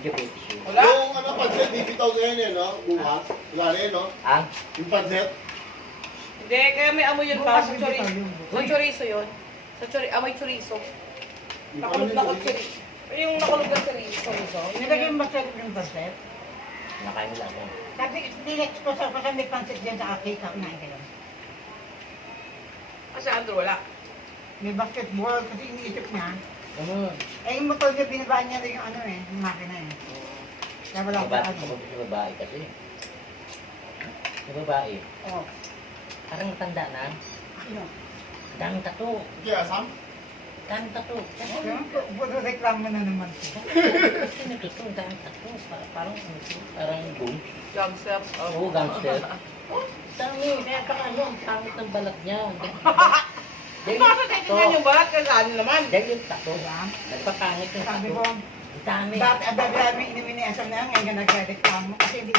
diabetes yun. Wala? Yung ano, pancit, bibitaw ngayon eh, no? Bukas. Wala na yun, no? Ah? Yung pancit. Hindi, kaya may amoy yun para sa chorizo. Sa Uy. chorizo yun. Sa chorizo, amoy chorizo. Nakulog na ko chorizo. Yung nakulog na chorizo. Nilagay mo ba sa yung pancit? Nakain nila ako. Sabi, nilex ko sa kasi may pancit dyan sa cake ako na kayo. Kasi Andrew, wala. May basketball kasi iniisip niya. Ano? Eh yung motor niya, binabaan niya rin yung ano eh, yung makina eh. Kaya wala ko ano. Sa babae kasi. Sa babae. Oh. Parang matanda na. Ano? Daming tato. Kaya, Sam? Daming tato. Puro reklamo na naman siya. Kasi nagtato. Daming tato. Parang boom. Gangster. Oo, gangster. Dami. Kaya baka ano, ang pangit ng balat niya. Bakit tingnan yung balat kasi ano naman? Dahil yung tato. Diba? Nagpapangit yung Sabi tato. ko, Ang dami. dami inumin ni Asam na ngayon nagreklamo kasi hindi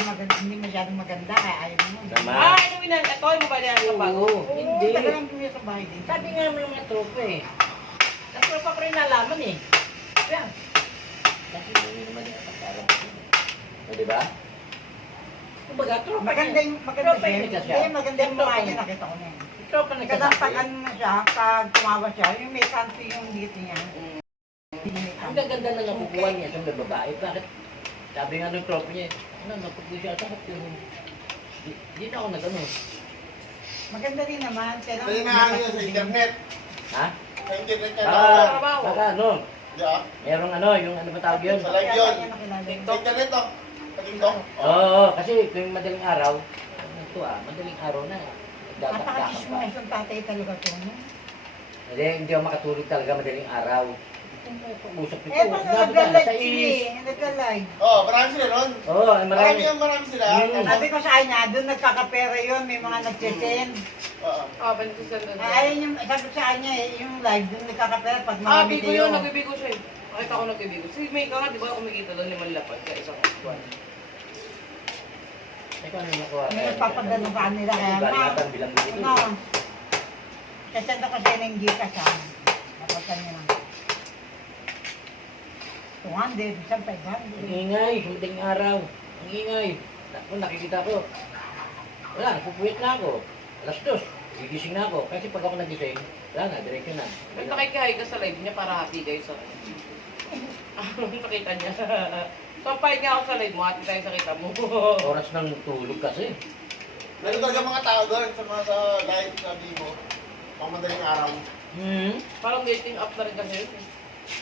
masyadong maganda kaya ayaw mo. Naman. Ah, inuwi na. Ito, yung mabali ang kabago. Oo, hindi. Talagang tumiya sa bahay din. Sabi nga naman ng mga tropa eh. Ang tropa ko rin nalaman eh. Yan. Kasi hindi naman yung pagkalam ko. O diba? Kumbaga, tropa Maganda niya. yung Tropa siya. niya siya. Hindi, maganda yung mukha niya, nakita ko na yun. Tropa na Kadang pag kasabi. ano na siya, pag tumawa siya, yung may kanto yung dito niya. Ang gaganda na nakukuha niya sa mga babae. Bakit? Sabi nga ng tropa niya, ano, napagod siya. Sakit yung... Di na ako nag-ano. Maganda rin naman. Pero Kaya na ano sa internet. Ha? Sa internet ka Baka ano, Yeah. merong ano, yung ano ba tawag yun? Sa live yun. TikTok. Sa internet, no? Sa TikTok. Oo, kasi yung madaling araw, ano ito madaling araw na. Nagdadagdagan pa. Napaka-chismoso ang tatay talaga to. No? Hindi ako makatulog talaga madaling araw. Usap ito. Eh, paano nag-live sila eh? Nag-live. Oh, marami sila nun. Oo, ay marami. Marami sila. Sabi ko sa kanya, doon nagkakapera yun, may mga nag-send. Oo. Ah, beneficial doon. Ayun yung, sabi ko sa kanya eh, yung live, doon nagkakapera pag Ah, mga bigo video. yun. Nagbibigo siya eh. Nakita ko nagbibigo. Si May ka nga, di ba kumikita doon 5 lapad sa isang buwan. Ikaw ano nakuha? May nagpapadalo sa kanila kaya Balatan bilang dito. no. Kasend ako siya ng Gcash ha. Napasan niya lang. 200, isang 500. Ang ingay, sa madaling araw. Ang ingay. Ako, nakikita ko. Wala, napupuwit na ako. Alas 2, gigising na ako. Kasi pag ako nagising, wala na, diretso na. Ba't nakikihay ka sa live niya para happy kayo sa nakita niya. So, pahit nga ako sa live mo, happy tayo sa kita mo. Oras ng tulog kasi. Meron talaga mga tao doon sa mga sa live sa Vivo. Pang madaling araw. Parang dating app na rin kasi yun eh.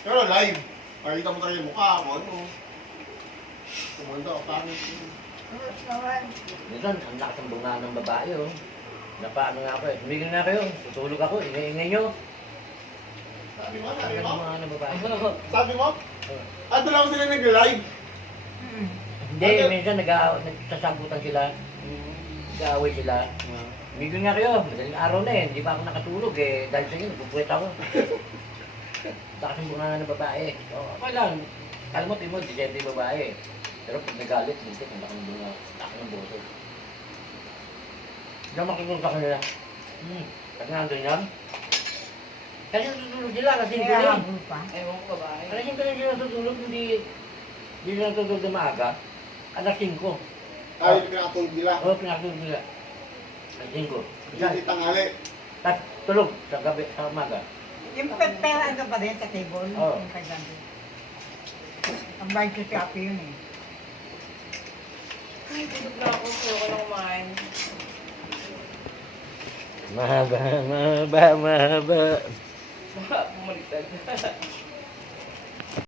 Pero live. Makikita mo talaga yung mukha mo. Ano? Kumanda o pangit. Minsan, ang lakas ng bunga ng babae, oh. Napaano nga ako eh. Tumigil na kayo. Tutulog ako. Ingay-ingay nyo. Sabi mo, Ang sabi lakas mo. ng bunga ng babae. Sabi mo? Ano lang sila nag-live? Hindi, minsan nagsasabutan sila. Nag-aaway sila. Tumigil nga kayo. Madaling araw na eh. Hindi pa ako nakatulog eh. Dahil sa inyo, nagpupuwet ako. Lakas ng bunga ng babae. Okay lang. Kalmot mo, disente yung babae. Pero pag nagalit, minsan ang lakas ng bunga. Lakas ng boses. Hindi ako makikita sa kanila. Pag nandun yan. Kasi natutulog sila, lasing ko Kaya rin. habol pa. Ewan ko ba eh. Lasing ko rin sila natutulog, hindi sila natutulog na maaga. Alas 5. Tayo pinakatulog nila. Oo, pinakatulog nila. Alas 5. Hindi tangali. Tapos tulog sa gabi, sa umaga. Yung pera ano pa rin sa table? Oo. Yung 500. Ang bayad ko si Api yun eh. Ay, tulog na ako. Kaya ko lang kumain. Mahaba, mahaba, mahaba. Bumaliktad.